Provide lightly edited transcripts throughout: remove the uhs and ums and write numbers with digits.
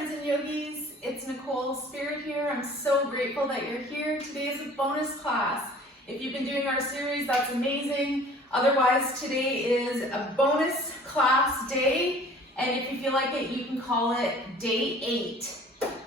friends and yogis, it's Nicole Spirit here. I'm so grateful that you're here. Today is a bonus class. If you've been doing our series, that's amazing. Otherwise, today is a bonus class day, and if you feel like it, you can call it day 8.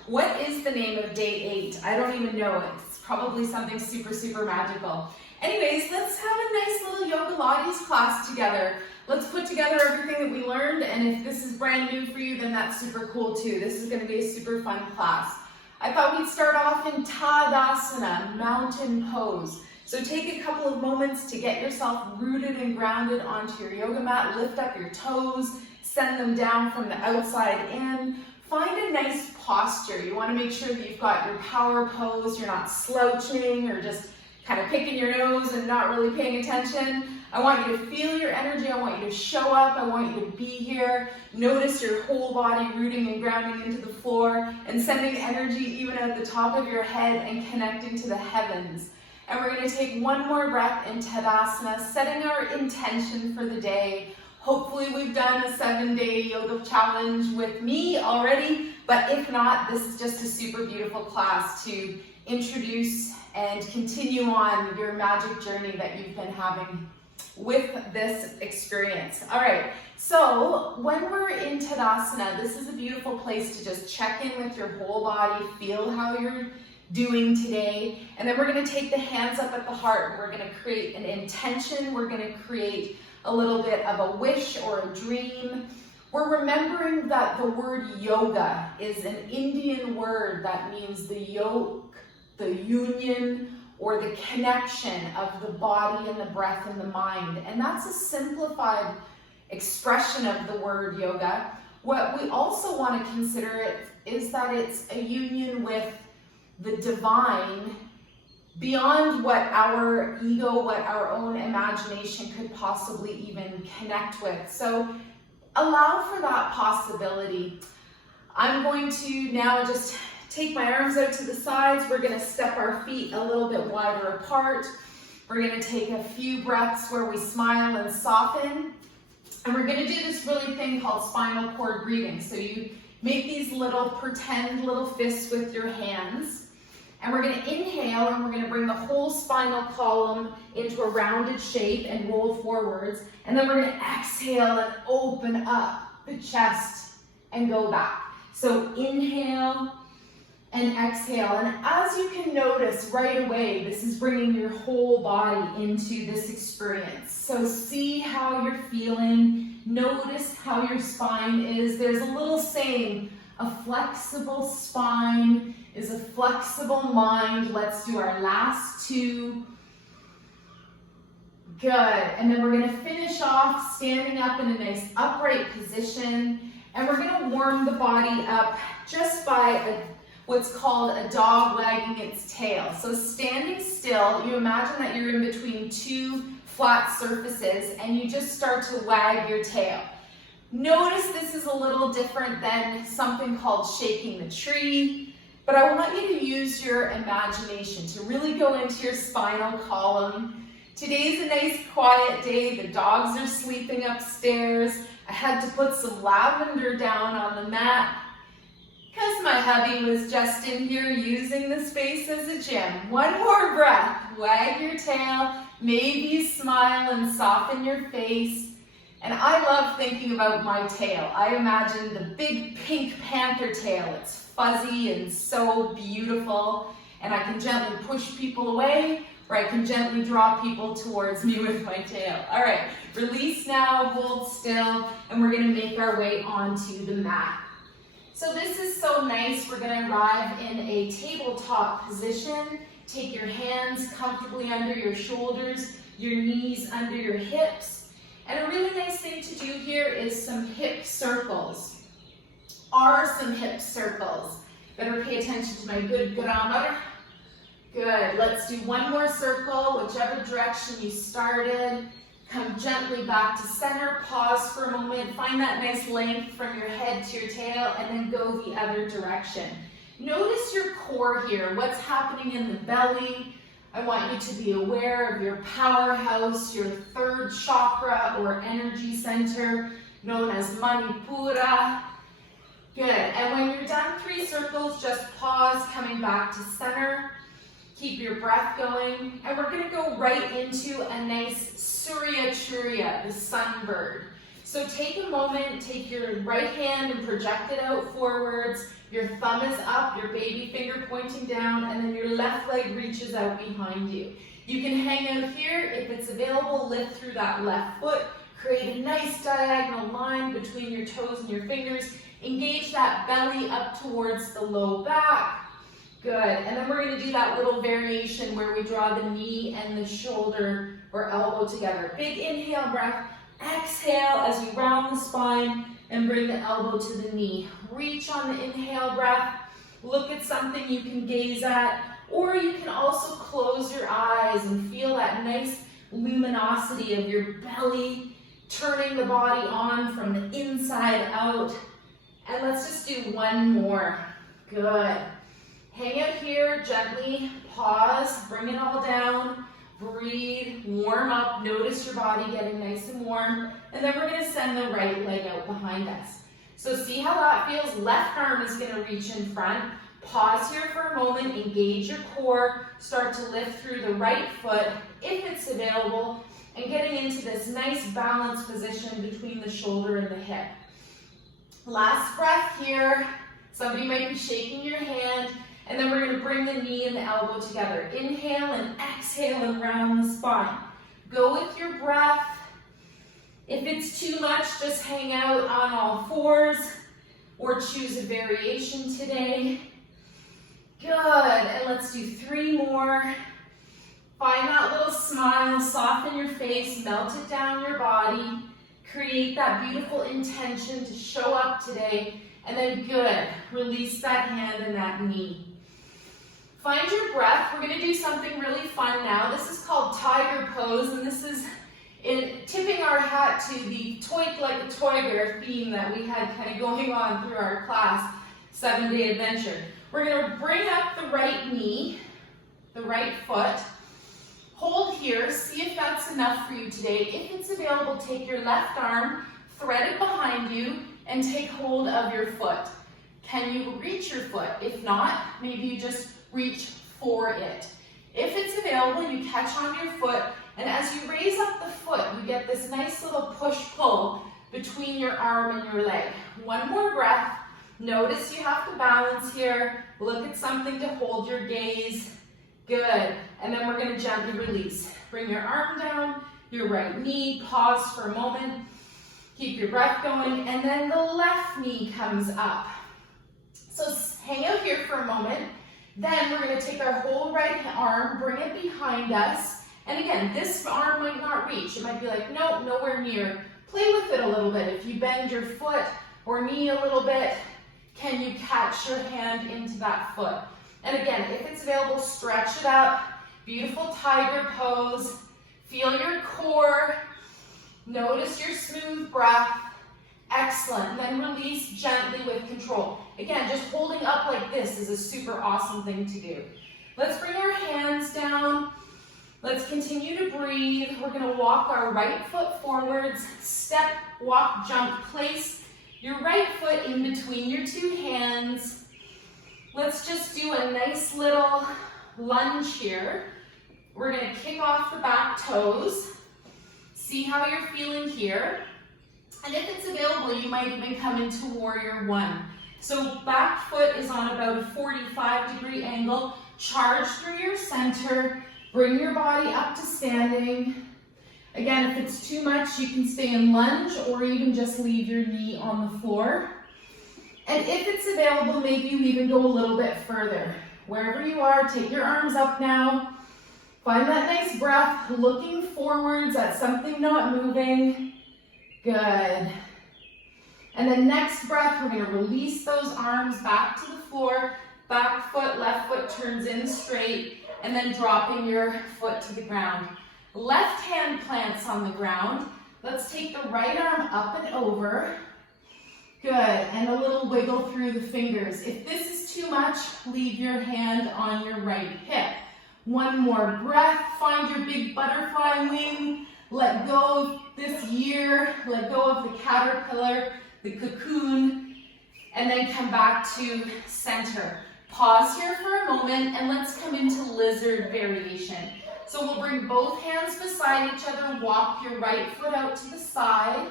What is the name of day 8? I don't even know it. It's probably something super magical. Anyways, let's have a nice little Yogalates class together. Let's put together everything that we learned, and if this is brand new for you, then that's super cool too. This is going to be a super fun class. I thought we'd start off in Tadasana, mountain pose. So take a couple of moments to get yourself rooted and grounded onto your yoga mat. Lift up your toes, send them down from the outside in. Find a nice posture. You want to make sure that you've got your power pose, you're not slouching or just kind of picking your nose and not really paying attention. I want you to feel your energy. I want you to show up. I want you to be here. Notice your whole body rooting and grounding into the floor and sending energy even at the top of your head and connecting to the heavens. And we're going to take one more breath in Tadasana, setting our intention for the day. Hopefully we've done a 7-day yoga challenge with me already, but if not, this is just a super beautiful class to introduce and continue on your magic journey that you've been having with this experience. All right, so when we're in Tadasana, this is a beautiful place to just check in with your whole body, feel how you're doing today, and then we're going to take the hands up at the heart and we're going to create an intention. We're going to create a little bit of a wish or a dream. We're remembering that the word yoga is an Indian word that means the yoke, the union, or the connection of the body and the breath and the mind. And that's a simplified expression of the word yoga. What we also want to consider it is that it's a union with the divine beyond what our ego, what our own imagination could possibly even connect with. So allow for that possibility. I'm going to now just take my arms out to the sides. We're going to step our feet a little bit wider apart. We're going to take a few breaths where we smile and soften. And we're going to do this really thing called spinal cord breathing. So you make these little pretend little fists with your hands. And we're going to inhale and we're going to bring the whole spinal column into a rounded shape and roll forwards. And then we're going to exhale and open up the chest and go back. So inhale and exhale. And as you can notice right away, this is bringing your whole body into this experience. So see how you're feeling. Notice how your spine is. There's a little saying, a flexible spine is a flexible mind. Let's do our last 2. Good. And then we're going to finish off standing up in a nice upright position. And we're going to warm the body up just by what's called a dog wagging its tail. So standing still, you imagine that you're in between 2 flat surfaces and you just start to wag your tail. Notice this is a little different than something called shaking the tree, but I want you to use your imagination to really go into your spinal column. Today's a nice quiet day. The dogs are sleeping upstairs. I had to put some lavender down on the mat because my hubby was just in here using the space as a gym. One more breath. Wag your tail. Maybe smile and soften your face. And I love thinking about my tail. I imagine the big pink panther tail. It's fuzzy and so beautiful. And I can gently push people away, or I can gently draw people towards me with my tail. All right, release now, hold still, and we're gonna make our way onto the mat. So this is so nice. We're gonna arrive in a tabletop position. Take your hands comfortably under your shoulders, your knees under your hips. And a really nice thing to do here is some hip circles. Are some hip circles. Better pay attention to my good grammar. Good. Let's do one more circle, whichever direction you started. Come gently back to center. Pause for a moment. Find that nice length from your head to your tail, and then go the other direction. Notice your core here. What's happening in the belly? I want you to be aware of your powerhouse, your 3rd chakra or energy center, known as Manipura. Good. And when you're done pause, coming back to center. Keep your breath going. And we're gonna go right into a nice Surya Churya, the sunbird. So take a moment, take your right hand and project it out forwards. Your thumb is up, your baby finger pointing down, and then your left leg reaches out behind you. You can hang out here. If it's available, lift through that left foot. Create a nice diagonal line between your toes and your fingers. Engage that belly up towards the low back. Good. And then we're going to do that little variation where we draw the knee and the shoulder or elbow together. Big inhale breath. Exhale as you round the spine and bring the elbow to the knee. Reach on the inhale breath. Look at something you can gaze at, or you can also close your eyes and feel that nice luminosity of your belly, turning the body on from the inside out. And let's just do one more. Good. Hang out here, gently pause, bring it all down. Breathe, warm up, notice your body getting nice and warm, and then we're going to send the right leg out behind us. So see how that feels? Left arm is going to reach in front. Pause here for a moment, engage your core, start to lift through the right foot if it's available, and getting into this nice balanced position between the shoulder and the hip. Last breath here. Somebody might be shaking your hand. And then we're going to bring the knee and the elbow together. Inhale and exhale and round the spine. Go with your breath. If it's too much, just hang out on all fours or choose a variation today. Good. And let's do 3 more. Find that little smile, soften your face, melt it down your body. Create that beautiful intention to show up today. And then good. Release that hand and that knee. Find your breath. We're going to do something really fun now. This is called tiger pose, and this is tipping our hat to the toy like a toy bear theme that we had kind of going on through our class, 7-day adventure. We're going to bring up the right knee, the right foot. Hold here. See if that's enough for you today. If it's available, take your left arm, thread it behind you, and take hold of your foot. Can you reach your foot? If not, maybe you just reach for it. If it's available, you catch on your foot, and as you raise up the foot, you get this nice little push-pull between your arm and your leg. One more breath. Notice you have to balance here. Look at something to hold your gaze. Good. And then we're going to gently release. Bring your arm down, your right knee, pause for a moment. Keep your breath going, and then the left knee comes up. So hang out here for a moment. Then we're going to take our whole right arm, bring it behind us. And again, this arm might not reach. It might be like, no, nowhere near. Play with it a little bit. If you bend your foot or knee a little bit, can you catch your hand into that foot? And again, if it's available, stretch it up. Beautiful tiger pose. Feel your core. Notice your smooth breath. Excellent. And then release gently with control. Again, just holding up like this is a super awesome thing to do. Let's bring our hands down. Let's continue to breathe. We're going to walk our right foot forwards. Step, walk, jump, place your right foot in between your 2 hands. Let's just do a nice little lunge here. We're going to kick off the back toes. See how you're feeling here. And if it's available, you might even come into warrior 1. So back foot is on about a 45-degree angle. Charge through your center. Bring your body up to standing. Again, if it's too much, you can stay in lunge or even just leave your knee on the floor. And if it's available, maybe you even go a little bit further. Wherever you are, take your arms up now. Find that nice breath, looking forwards at something not moving. Good. And then next breath, we're going to release those arms back to the floor. Back foot, left foot turns in straight, and then dropping your foot to the ground. Left hand plants on the ground. Let's take the right arm up and over. Good, and a little wiggle through the fingers. If this is too much, leave your hand on your right hip. One more breath, find your big butterfly wing. Let go of this year, let go of the caterpillar, the cocoon, and then come back to center. Pause here for a moment and let's come into lizard variation. So we'll bring both hands beside each other, walk your right foot out to the side.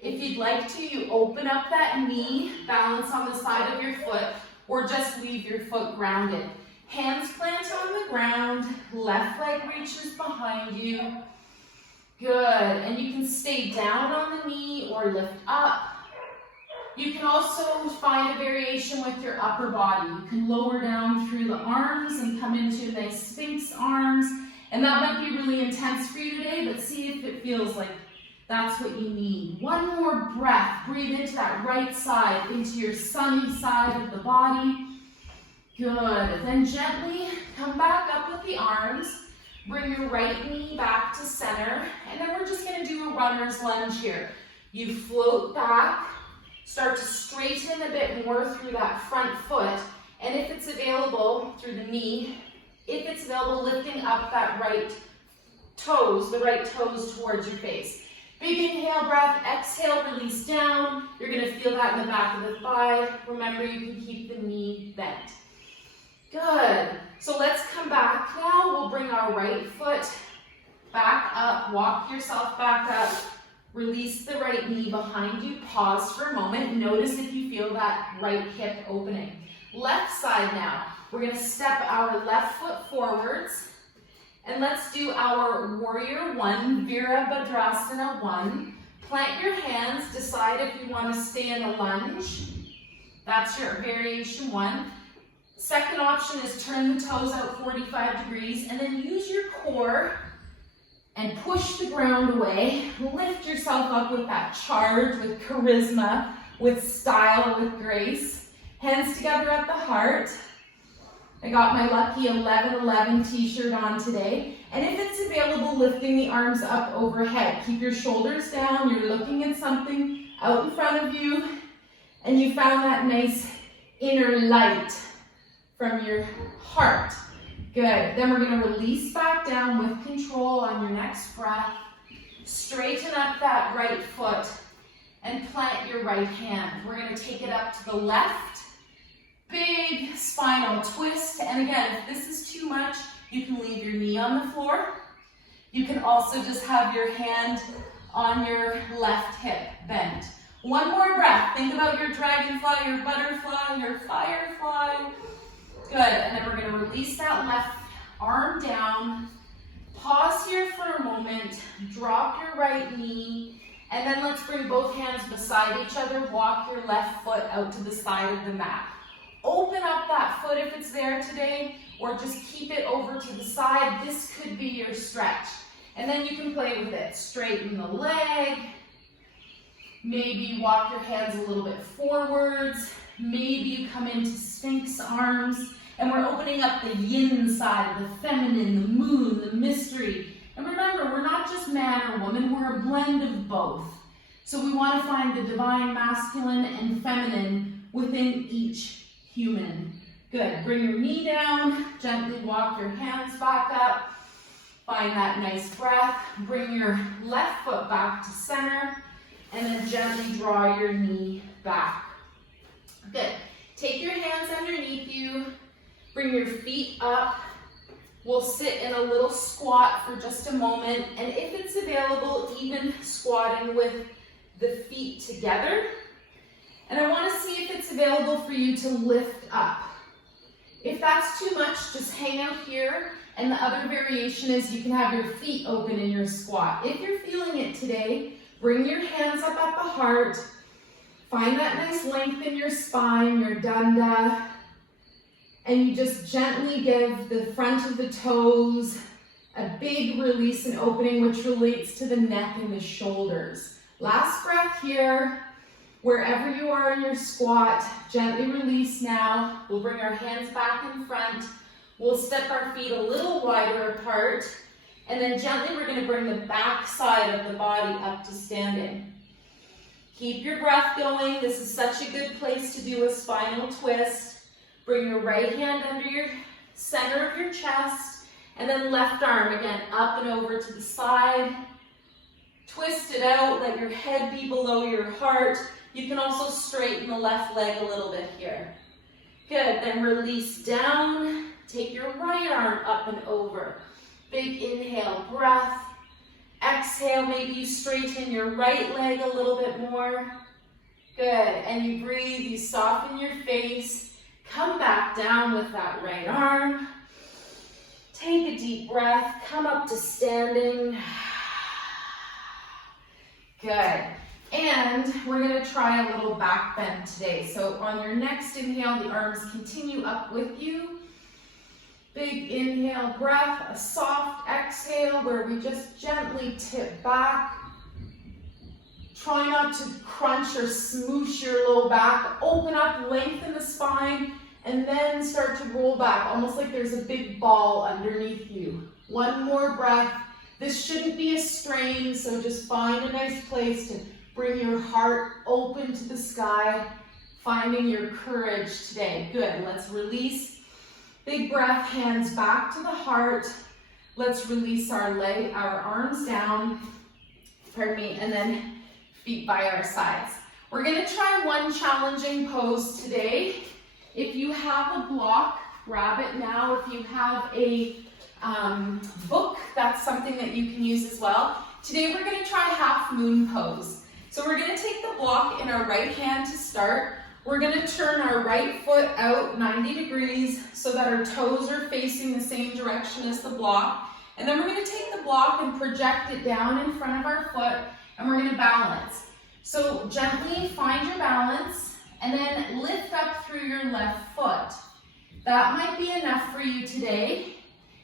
If you'd like to, you open up that knee, balance on the side of your foot, or just leave your foot grounded. Hands plant on the ground, left leg reaches behind you. Good, and you can stay down on the knee or lift up. You can also find a variation with your upper body. You can lower down through the arms and come into nice Sphinx arms. And that might be really intense for you today, but see if it feels like that's what you need. One more breath. Breathe into that right side, into your sunny side of the body. Good. Then gently come back up with the arms. Bring your right knee back to center. And then we're just going to do a runner's lunge here. You float back. Start to straighten a bit more through that front foot. And if it's available, through the knee, if it's available, lifting up that right toes, the right toes towards your face. Big inhale breath, exhale, release down. You're gonna feel that in the back of the thigh. Remember, you can keep the knee bent. Good. So let's come back now. We'll bring our right foot back up, walk yourself back up. Release the right knee behind you. Pause for a moment. Notice if you feel that right hip opening. Left side now. We're going to step our left foot forwards. And let's do our warrior one, Virabhadrasana 1. Plant your hands. Decide if you want to stay in a lunge. That's your variation 1. Second option is turn the toes out 45 degrees. And then use your core and push the ground away. Lift yourself up with that charge, with charisma, with style, with grace. Hands together at the heart. I got my lucky 11-11 t-shirt on today. And if it's available, lifting the arms up overhead. Keep your shoulders down. You're looking at something out in front of you. And you found that nice inner light from your heart. Good. Then we're going to release back down with control on your next breath. Straighten up that right foot and plant your right hand. We're going to take it up to the left. Big spinal twist. And again, if this is too much, you can leave your knee on the floor. You can also just have your hand on your left hip bent. One more breath. Think about your dragonfly, your butterfly, your firefly. Good, and then we're going to release that left arm down. Pause here for a moment. Drop your right knee. And then let's bring both hands beside each other. Walk your left foot out to the side of the mat. Open up that foot if it's there today, or just keep it over to the side. This could be your stretch. And then you can play with it. Straighten the leg. Maybe walk your hands a little bit forwards. Maybe you come into Sphinx arms. And we're opening up the yin side, the feminine, the moon, the mystery. And remember, we're not just man or woman, we're a blend of both. So we want to find the divine masculine and feminine within each human. Good. Bring your knee down, gently walk your hands back up. Find that nice breath. Bring your left foot back to center, and then gently draw your knee back. Good. Take your hands underneath you. Bring your feet up. We'll sit in a little squat for just a moment. And if it's available, even squatting with the feet together. And I want to see if it's available for you to lift up. If that's too much, just hang out here. And the other variation is you can have your feet open in your squat. If you're feeling it today, bring your hands up at the heart. Find that nice length in your spine, your danda. And you just gently give the front of the toes a big release and opening, which relates to the neck and the shoulders. Last breath here. Wherever you are in your squat, gently release now. We'll bring our hands back in front. We'll step our feet a little wider apart. And then gently we're going to bring the back side of the body up to standing. Keep your breath going. This is such a good place to do a spinal twist. Bring your right hand under your center of your chest, and then left arm again up and over to the side. Twist it out, let your head be below your heart. You can also straighten the left leg a little bit here. Good, then release down. Take your right arm up and over. Big inhale, breath. Exhale, maybe you straighten your right leg a little bit more. Good, and you breathe, you soften your face. Come back down with that right arm. Take a deep breath, come up to standing. Good, and we're gonna try a little back bend today. So on your next inhale, the arms continue up with you. Big inhale, breath, a soft exhale where we just gently tip back. Try not to crunch or smoosh your low back. Open up, lengthen the spine, and then start to roll back, almost like there's a big ball underneath you. One more breath. This shouldn't be a strain, so just find a nice place to bring your heart open to the sky, finding your courage today. Good, let's release. Big breath, hands back to the heart. Let's release our arms down, and then feet by our sides. We're gonna try one challenging pose today. If you have a block, grab it now. If you have a book, that's something that you can use as well. Today we're gonna try half moon pose. So we're gonna take the block in our right hand to start. We're gonna turn our right foot out 90 degrees so that our toes are facing the same direction as the block. And then we're gonna take the block and project it down in front of our foot, and we're gonna balance. So gently find your balance, and then lift up through your left foot. That might be enough for you today.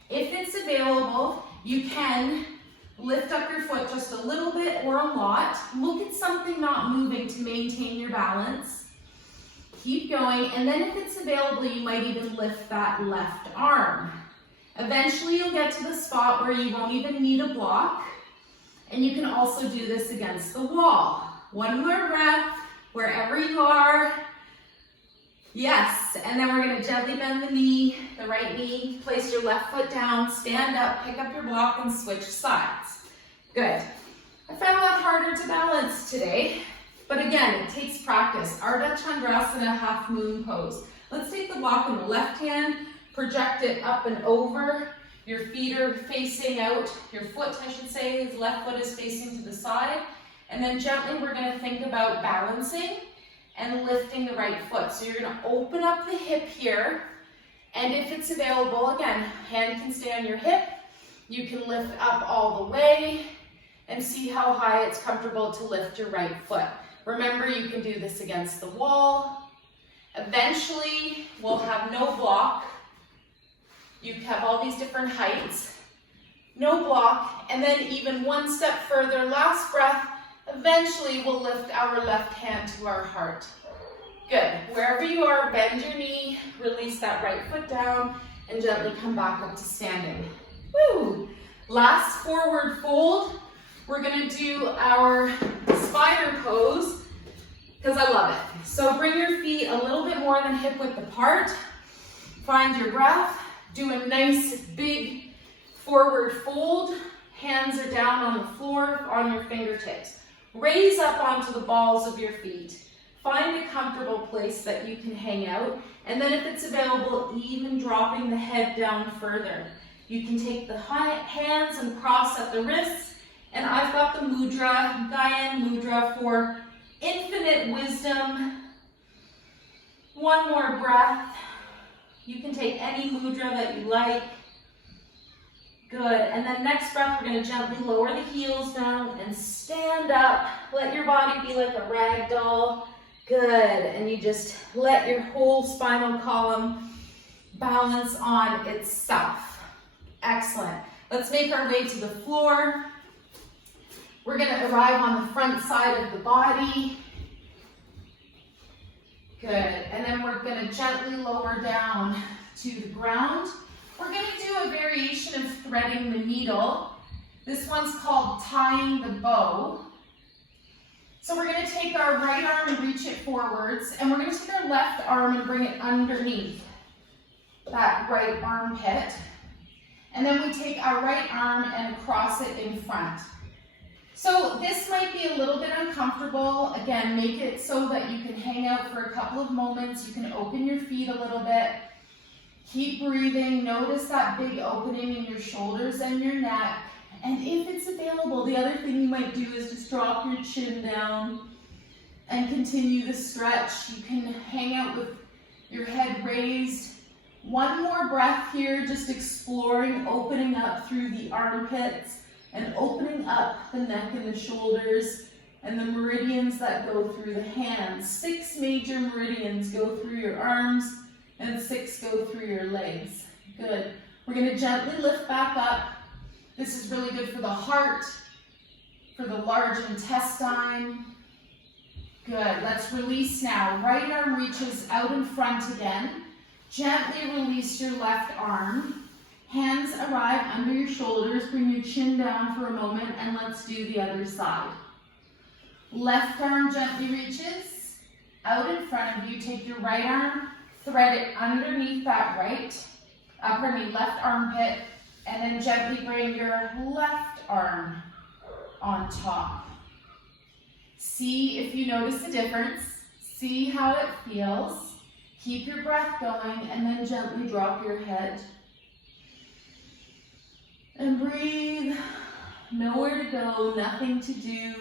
If it's available, you can lift up your foot just a little bit or a lot. Look at something not moving to maintain your balance. Keep going, and then if it's available, you might even lift that left arm. Eventually, you'll get to the spot where you won't even need a block, and you can also do this against the wall. One more breath, wherever you are. Yes, and then we're gonna gently bend the knee, the right knee, place your left foot down, stand up, pick up your block, and switch sides. Good. I found that harder to balance today. But again, it takes practice. Ardha Chandrasana, half moon pose. Let's take the block in the left hand, project it up and over. Your feet are facing out, your foot, I should say, his left foot is facing to the side. And then gently we're gonna think about balancing and lifting the right foot. So you're gonna open up the hip here. And if it's available, again, hand can stay on your hip. You can lift up all the way and see how high it's comfortable to lift your right foot. Remember, you can do this against the wall. Eventually, we'll have no block. You have all these different heights. No block, and then even one step further, last breath, eventually we'll lift our left hand to our heart. Good, wherever you are, bend your knee, release that right foot down, and gently come back up to standing. Woo! Last forward fold. We're gonna do our spider pose, because I love it. So bring your feet a little bit more than hip width apart. Find your breath. Do a nice big forward fold. Hands are down on the floor on your fingertips. Raise up onto the balls of your feet. Find a comfortable place that you can hang out. And then if it's available, even dropping the head down further. You can take the hands and cross at the wrists. And I've got the mudra, Gyan mudra, for infinite wisdom. One more breath. You can take any mudra that you like. Good, and then next breath, we're gonna gently lower the heels down and stand up. Let your body be like a rag doll. Good, and you just let your whole spinal column balance on itself. Excellent. Let's make our way to the floor. We're gonna arrive on the front side of the body. Good, and then we're gonna gently lower down to the ground. We're gonna do a variation of threading the needle. This one's called tying the bow. So we're gonna take our right arm and reach it forwards, and we're gonna take our left arm and bring it underneath that right armpit. And then we take our right arm and cross it in front. So this might be a little bit uncomfortable. Again, make it so that you can hang out for a couple of moments. You can open your feet a little bit. Keep breathing. Notice that big opening in your shoulders and your neck. And if it's available, the other thing you might do is just drop your chin down and continue the stretch. You can hang out with your head raised. One more breath here, just exploring, opening up through the armpits and opening up the neck and the shoulders and the meridians that go through the hands. 6 major meridians go through your arms and 6 go through your legs. Good. We're going to gently lift back up. This is really good for the heart, for the large intestine. Good. Let's release now. Right arm reaches out in front again. Gently release your left arm. Hands arrive under your shoulders. Bring your chin down for a moment and let's do the other side. Left arm gently reaches out in front of you. Take your right arm, thread it underneath that left armpit, and then gently bring your left arm on top. See if you notice a difference. See how it feels. Keep your breath going and then gently drop your head. And breathe. Nowhere to go, nothing to do.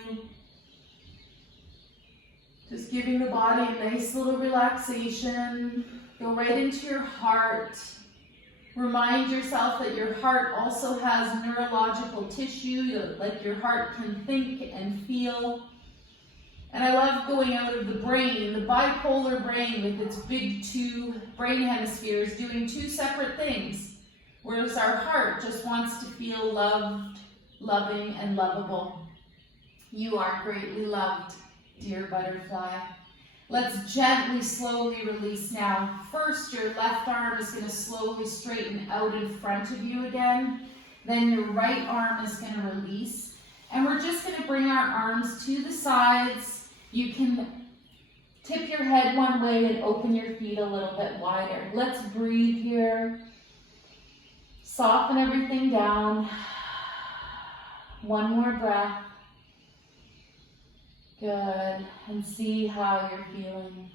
Just giving the body a nice little relaxation. Go right into your heart. Remind yourself that your heart also has neurological tissue, like your heart can think and feel. And I love going out of the brain, the bipolar brain with its big 2 brain hemispheres doing 2 separate things. Whereas our heart just wants to feel loved, loving, and lovable. You are greatly loved, dear butterfly. Let's gently, slowly release now. First, your left arm is going to slowly straighten out in front of you again. Then your right arm is going to release. And we're just going to bring our arms to the sides. You can tip your head one way and open your feet a little bit wider. Let's breathe here. Soften everything down. One more breath. Good. And see how you're feeling.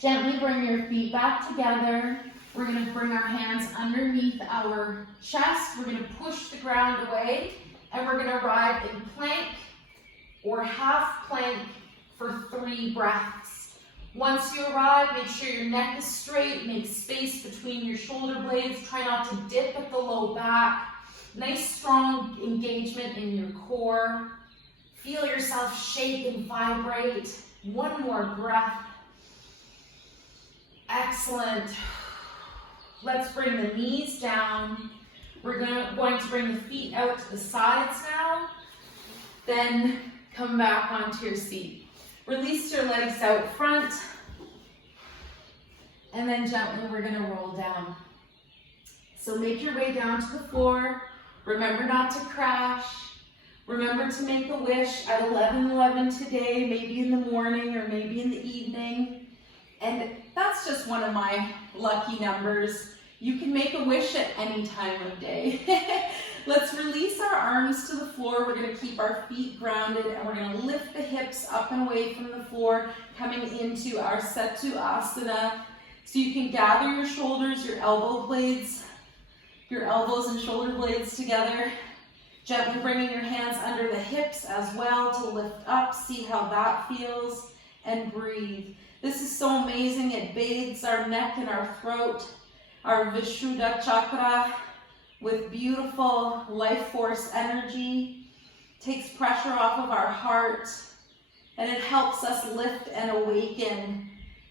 Gently bring your feet back together. We're going to bring our hands underneath our chest. We're going to push the ground away. And we're going to arrive in plank or half plank for 3 breaths. Once you arrive, make sure your neck is straight. Make space between your shoulder blades. Try not to dip at the low back. Nice strong engagement in your core. Feel yourself shake and vibrate. One more breath. Excellent. Let's bring the knees down. We're going to bring the feet out to the sides now. Then come back onto your seat. Release your legs out front. And then gently we're going to roll down. So make your way down to the floor. Remember not to crash. Remember to make a wish at 11:11 today, maybe in the morning or maybe in the evening. And that's just one of my lucky numbers. You can make a wish at any time of day. Let's release our arms to the floor. We're going to keep our feet grounded and we're going to lift the hips up and away from the floor, coming into our Setu Asana. So you can gather your shoulders, your elbow blades, your elbows and shoulder blades together. Gently bringing your hands under the hips as well to lift up. See how that feels and breathe. This is so amazing. It bathes our neck and our throat, our Vishuddha chakra, with beautiful life force energy. Takes pressure off of our heart and it helps us lift and awaken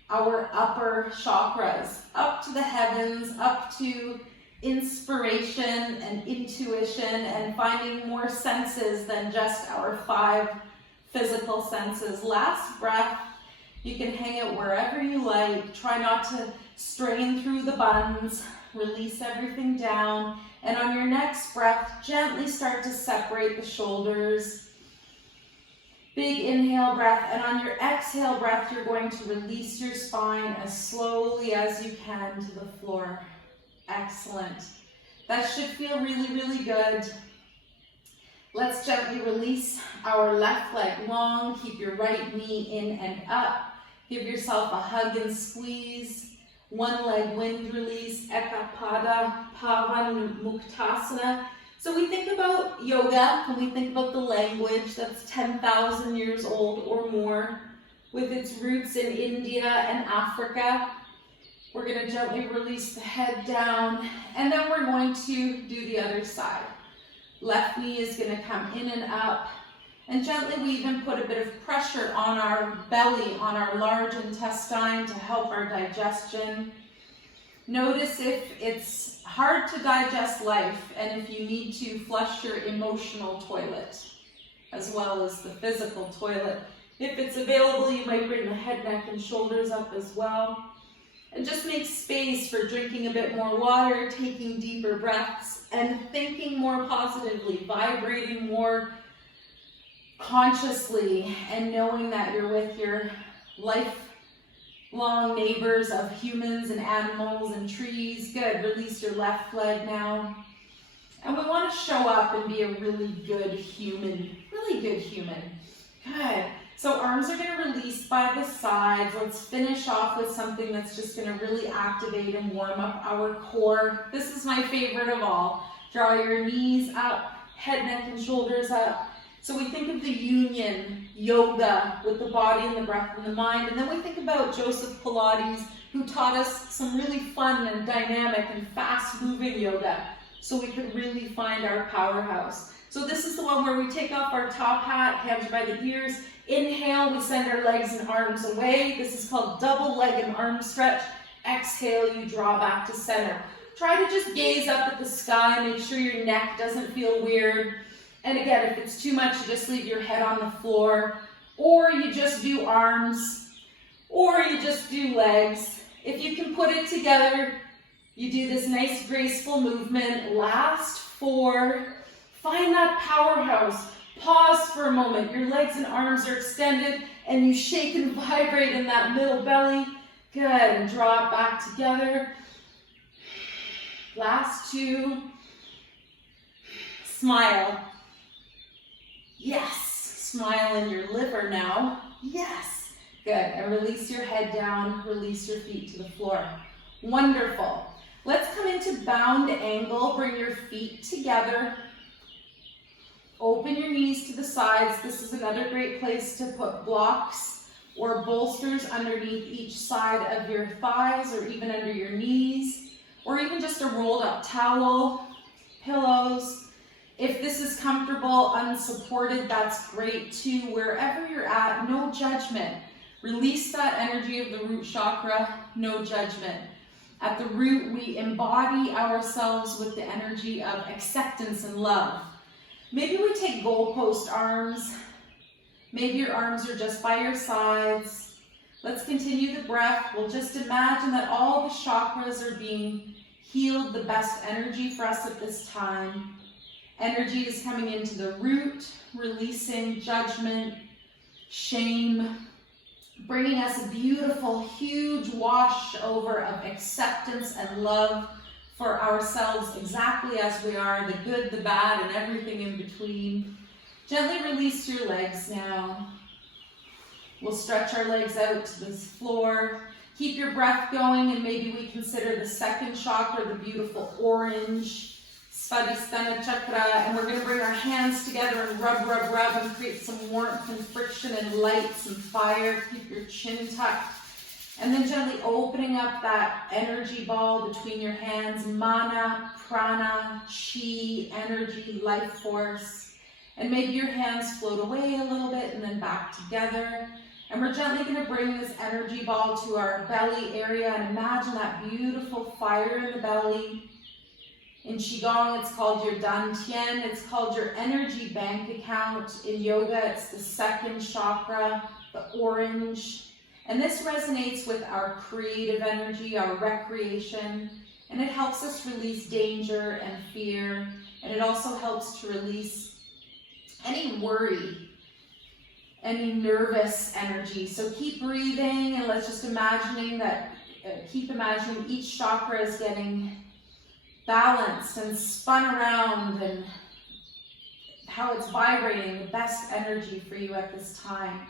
our upper chakras up to the heavens, up to inspiration and intuition and finding more senses than just our 5 physical senses. Last breath. You can hang it wherever you like. Try not to strain through the buns. Release everything down. And on your next breath, gently start to separate the shoulders. Big inhale breath. And on your exhale breath, you're going to release your spine as slowly as you can to the floor. Excellent. That should feel really, really good. Let's gently release our left leg long. Keep your right knee in and up. Give yourself a hug and squeeze. One leg wind release, Ekapada Pavanmuktasana. So we think about yoga, when we think about the language that's 10,000 years old or more, with its roots in India and Africa. We're going to gently release the head down, and then we're going to do the other side. Left knee is going to come in and up, and gently we even put a bit of pressure on our belly, on our large intestine to help our digestion. Notice if it's hard to digest life, and if you need to flush your emotional toilet, as well as the physical toilet. If it's available, you might bring the head, neck, and shoulders up as well. And just make space for drinking a bit more water, taking deeper breaths, and thinking more positively, vibrating more consciously, and knowing that you're with your lifelong neighbors of humans and animals and trees. Good. Release your left leg now. And we want to show up and be a really good human. Really good human. Good. So arms are going to release by the sides. Let's finish off with something that's just going to really activate and warm up our core. This is my favorite of all. Draw your knees up, head, neck, and shoulders up. So we think of the union, yoga, with the body and the breath and the mind. And then we think about Joseph Pilates, who taught us some really fun and dynamic and fast-moving yoga, so we could really find our powerhouse. So this is the one where we take off our top hat, hands by the ears. Inhale, we send our legs and arms away. This is called double leg and arm stretch. Exhale, you draw back to center. Try to just gaze up at the sky. Make sure your neck doesn't feel weird. And again, if it's too much, you just leave your head on the floor. Or you just do arms. Or you just do legs. If you can put it together, you do this nice graceful movement. Last 4. Find that powerhouse. Pause for a moment. Your legs and arms are extended, and you shake and vibrate in that middle belly. Good. And draw it back together. Last 2. Smile. Yes. Smile in your liver now. Yes. Good. And release your head down. Release your feet to the floor. Wonderful. Let's come into bound angle. Bring your feet together. Open your knees to the sides. This is another great place to put blocks or bolsters underneath each side of your thighs, or even under your knees, or even just a rolled up towel, pillows. If this is comfortable, unsupported, that's great too. Wherever you're at, no judgment. Release that energy of the root chakra, no judgment. At the root, we embody ourselves with the energy of acceptance and love. Maybe we take goalpost arms. Maybe your arms are just by your sides. Let's continue the breath. We'll just imagine that all the chakras are being healed, the best energy for us at this time. Energy is coming into the root, releasing judgment, shame, bringing us a beautiful, huge wash over of acceptance and love for ourselves exactly as we are, the good, the bad, and everything in between. Gently release your legs now. We'll stretch our legs out to the floor. Keep your breath going, and maybe we consider the second chakra, the beautiful orange, Svadhisthana chakra, and we're going to bring our hands together and rub, rub, rub, and create some warmth and friction and light, some fire. Keep your chin tucked. And then gently opening up that energy ball between your hands, mana, prana, chi, energy, life force. And maybe your hands float away a little bit and then back together. And we're gently going to bring this energy ball to our belly area and imagine that beautiful fire in the belly. In Qigong, it's called your Dantian. It's called your energy bank account. In yoga, it's the second chakra, the orange. And this resonates with our creative energy, our recreation, and it helps us release danger and fear, and it also helps to release any worry, any nervous energy. So keep breathing, and let's just imagining that, keep imagining each chakra is getting balanced and spun around and how it's vibrating the best energy for you at this time.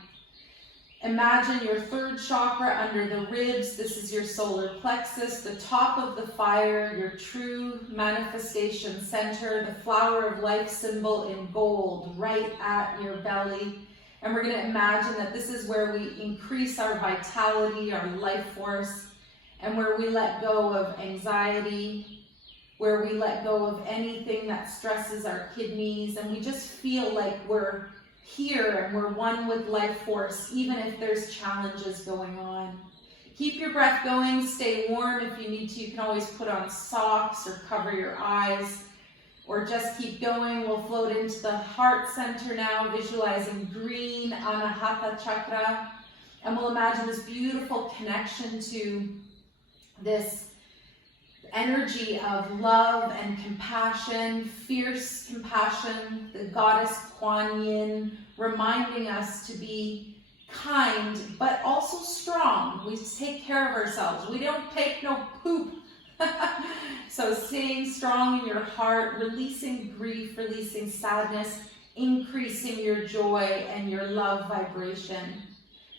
Imagine your third chakra under the ribs. This is your solar plexus, the top of the fire, your true manifestation center, the flower of life symbol in gold right at your belly. And we're going to imagine that this is where we increase our vitality, our life force, and where we let go of anxiety, where we let go of anything that stresses our kidneys, and we just feel like we're here and we're one with life force, even if there's challenges going on. Keep your breath going, stay warm if you need to. You can always put on socks or cover your eyes, or just keep going. We'll float into the heart center now, visualizing green Anahata chakra, and we'll imagine this beautiful connection to this energy of love and compassion, fierce compassion, the goddess Kuan Yin, reminding us to be kind, but also strong. We take care of ourselves. We don't take no poop. So staying strong in your heart, releasing grief, releasing sadness, increasing your joy and your love vibration.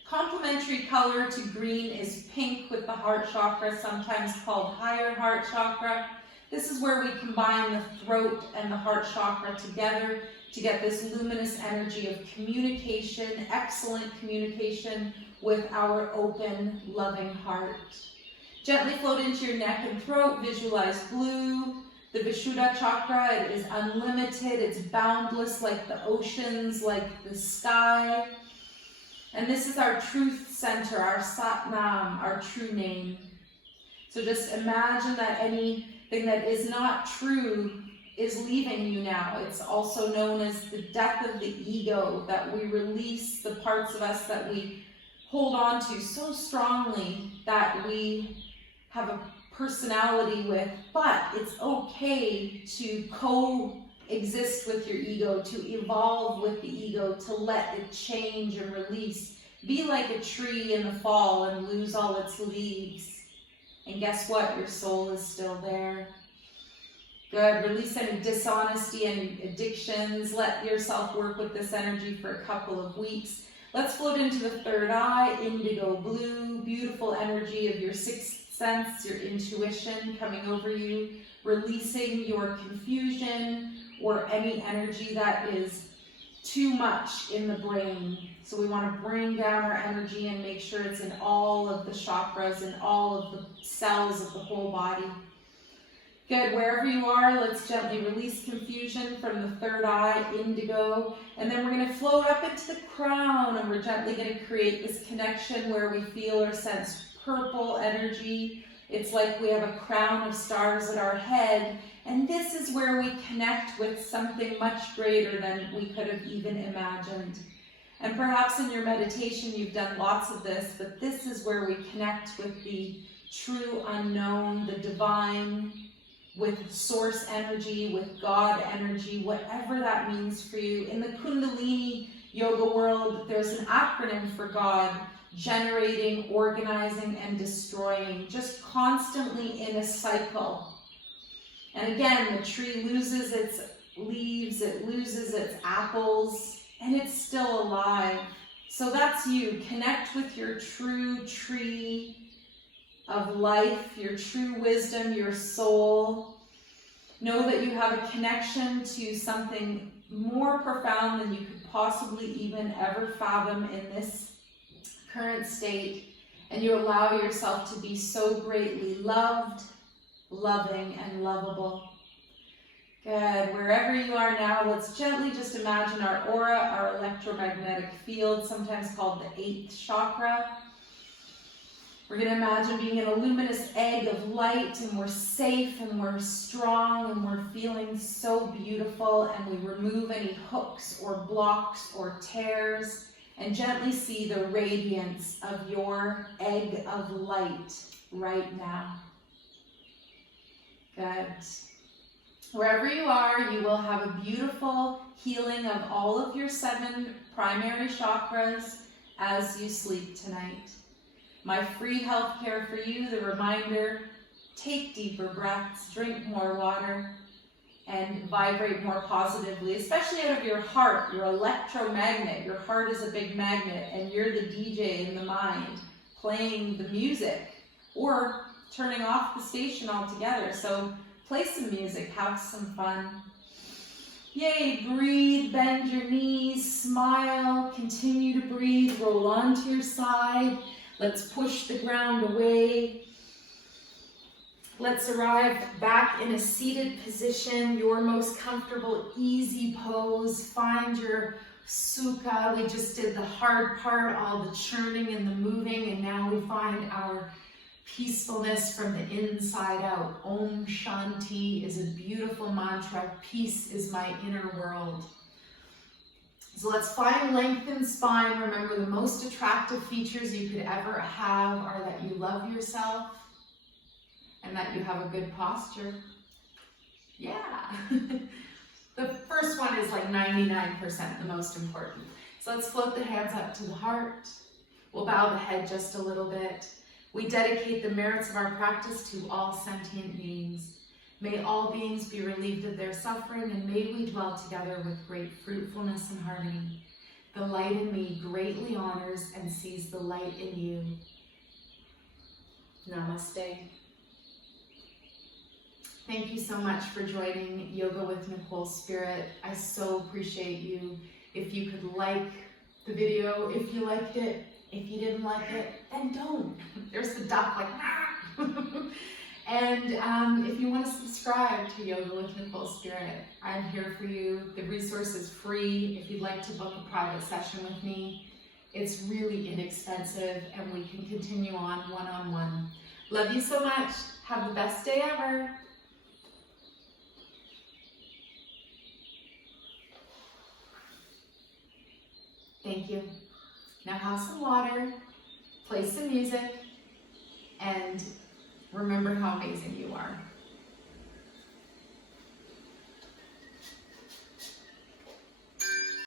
Complementary color to green is pink with the heart chakra, sometimes called higher heart chakra. This is where we combine the throat and the heart chakra together to get this luminous energy of communication, excellent communication with our open, loving heart. Gently float into your neck and throat, visualize blue. The Vishuddha chakra, it is unlimited, it's boundless like the oceans, like the sky. And this is our truth center, our Satnam, our true name. So just imagine that anything that is not true is leaving you now. It's also known as the death of the ego, that we release the parts of us that we hold on to so strongly that we have a personality with, but it's okay to coexist with your ego, to evolve with the ego, to let it change and release. Be like a tree in the fall and lose all its leaves. And guess what? Your soul is still there. Good. Release any dishonesty and addictions. Let yourself work with this energy for a couple of weeks. Let's float into the third eye, indigo blue, beautiful energy of your sixth sense, your intuition coming over you, releasing your confusion or any energy that is too much in the brain. So we want to bring down our energy and make sure it's in all of the chakras and all of the cells of the whole body. Good. Wherever you are, let's gently release confusion from the third eye, indigo, and then we're going to float up into the crown, and we're gently going to create this connection where we feel or sense purple energy. It's like we have a crown of stars at our head, and this is where we connect with something much greater than we could have even imagined. And perhaps in your meditation you've done lots of this, but this is where we connect with the true unknown, the divine, with source energy, with God energy, whatever that means for you. In the Kundalini yoga world, there's an acronym for God: generating, organizing, and destroying, just constantly in a cycle. And again, the tree loses its leaves, it loses its apples, and it's still alive. So that's you. Connect with your true tree of life, your true wisdom, your soul. Know that you have a connection to something more profound than you could possibly even ever fathom in this current state, and you allow yourself to be so greatly loved, loving, and lovable. Good. Wherever you are now, let's gently just imagine our aura, our electromagnetic field, sometimes called the 8th chakra. We're going to imagine being in a luminous egg of light, and we're safe and we're strong and we're feeling so beautiful, and we remove any hooks or blocks or tears and gently see the radiance of your egg of light right now. Good. Wherever you are, you will have a beautiful healing of all of your 7 primary chakras as you sleep tonight. My free healthcare for you, the reminder: take deeper breaths, drink more water, and vibrate more positively, especially out of your heart, your electromagnet. Your heart is a big magnet, and you're the DJ in the mind, playing the music, or turning off the station altogether. So play some music, have some fun. Yay, breathe, bend your knees, smile, continue to breathe, roll onto your side. Let's push the ground away. Let's arrive back in a seated position, your most comfortable, easy pose. Find your sukha. We just did the hard part, all the churning and the moving, and now we find our peacefulness from the inside out. Om Shanti is a beautiful mantra. Peace is my inner world. So let's find lengthened spine. Remember, the most attractive features you could ever have are that you love yourself and that you have a good posture. Yeah. The first one is like 99% the most important. So let's float the hands up to the heart. We'll bow the head just a little bit. We dedicate the merits of our practice to all sentient beings. May all beings be relieved of their suffering, and may we dwell together with great fruitfulness and harmony. The light in me greatly honors and sees the light in you. Namaste. Thank you so much for joining Yoga with Nicole Spirit. I so appreciate you. If you could like the video, if you liked it. If you didn't like it, then don't. There's the duck like, ah. And if you want to subscribe to Yoga with Nicole Spirit, I'm here for you. The resource is free. If you'd like to book a private session with me, it's really inexpensive, and we can continue on one-on-one. Love you so much. Have the best day ever. Thank you. Now have some water, play some music, and remember how amazing you are.